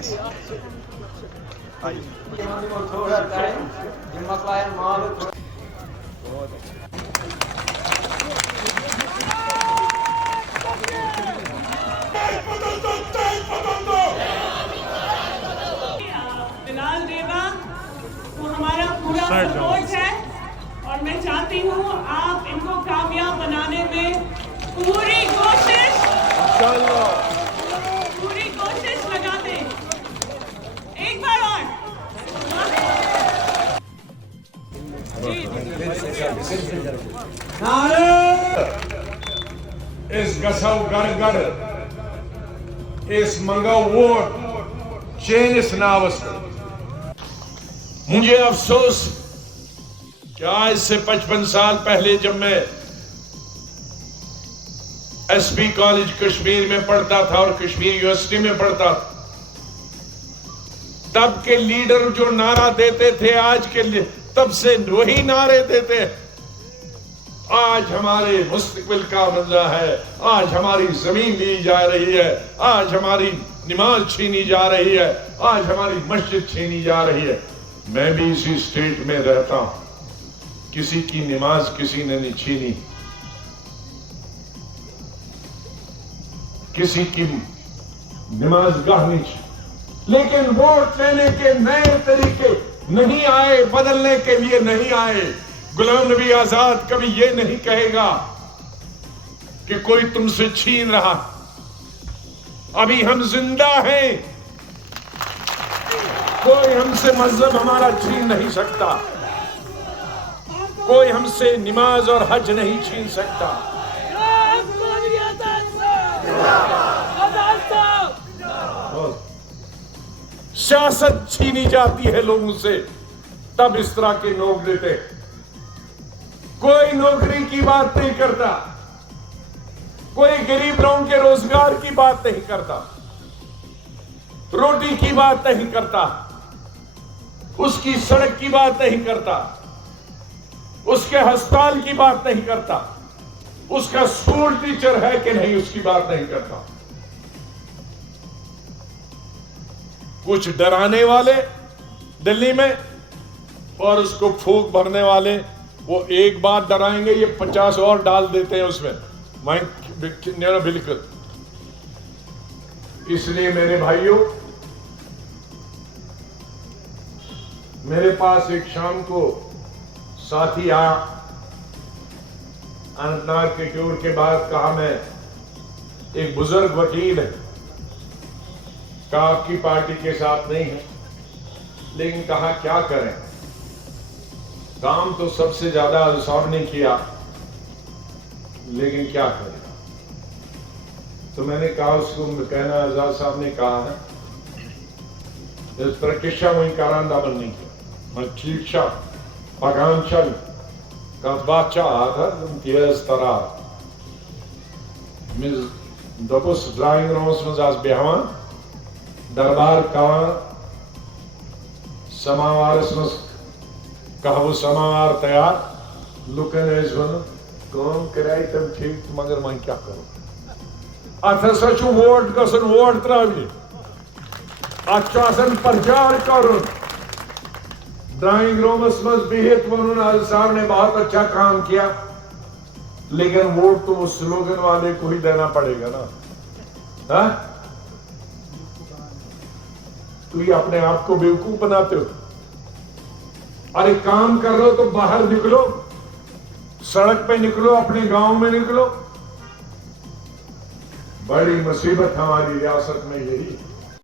gracias. Ahí. Bilal देवा को हमारा पूरा सपोर्ट है और मैं चाहती हूँ आप इनको कामयाब बनाने में पूरी कोशिश लगा दें। एक बार और इस गसाऊ गर इस मंगाऊ वोट चेंज नावस मुझे अफसोस कि आज से 55 साल पहले जब मैं एसपी कॉलेज कश्मीर में पढ़ता था और कश्मीर यूनिवर्सिटी में पढ़ता था, तब के लीडर जो नारा देते थे आज के तब से वही नारे देते हैं। आज हमारे मुस्तकबिल का मसला है, आज हमारी जमीन ली जा रही है, आज हमारी नमाज छीनी जा रही है, आज हमारी मस्जिद छीनी जा रही है। मैं भी इसी स्टेट में रहता हूं, किसी की नमाज किसी ने नहीं छीनी, किसी की नमाज गाह नहीं छीनी, लेकिन वोट लेने के नए तरीके नहीं आए, बदलने के लिए नहीं आए। गुलाम नबी आजाद कभी ये नहीं कहेगा कि कोई तुमसे छीन रहा। अभी हम जिंदा हैं, कोई हमसे मजहब हमारा छीन नहीं सकता, कोई हमसे नमाज और हज नहीं छीन सकता। सियासत छीनी जाती है लोगों से, तब इस तरह के लोग देते। कोई नौकरी की बात नहीं करता, कोई गरीब लोगों के रोजगार की बात नहीं करता, रोटी की बात नहीं करता, उसकी सड़क की बात नहीं करता, उसके अस्पताल की बात नहीं करता, उसका स्कूल टीचर है कि नहीं उसकी बात नहीं करता। कुछ डराने वाले दिल्ली में और उसको फूंक भरने वाले, वो एक बात डराएंगे, ये 50 और डाल देते हैं उसमें। बिल्कुल। इसलिए मेरे भाइयों, मेरे पास एक शाम को साथी आया, अनंतनाग के टूर के बाद, कहा मैं एक बुजुर्ग वकील है, कहा आपकी पार्टी के साथ नहीं है, लेकिन कहा क्या करें, काम तो सबसे ज्यादा साहब ने किया, लेकिन क्या करें। तो मैंने कहा उसको कहना, आजाद साहब ने कहा है इस प्रकिशा वही कारांदा बनने की मैं ठीक शा पकान चल का बाचा आता तेज तरह मिस दोपस ड्राइंग रूम्स में आज बेहवान दरबार का समावार में कहा वो समावार तैयार लुकन कौन कराई तब ठीक, मगर मैं क्या करूं। अथ सचु वोट गसन वोट त्रावी, अचासन प्रचार करुन, ड्राइंग रूमस में बिहित वनुन आज साहब ने बहुत अच्छा काम किया, लेकिन वोट तो उस स्लोगन वाले को ही देना पड़ेगा ना। हा? तो ये अपने आप को बेवकूफ बनाते हो। अरे काम कर लो तो बाहर निकलो, सड़क पे निकलो, अपने गांव में निकलो। बड़ी मुसीबत हमारी रियासत में यही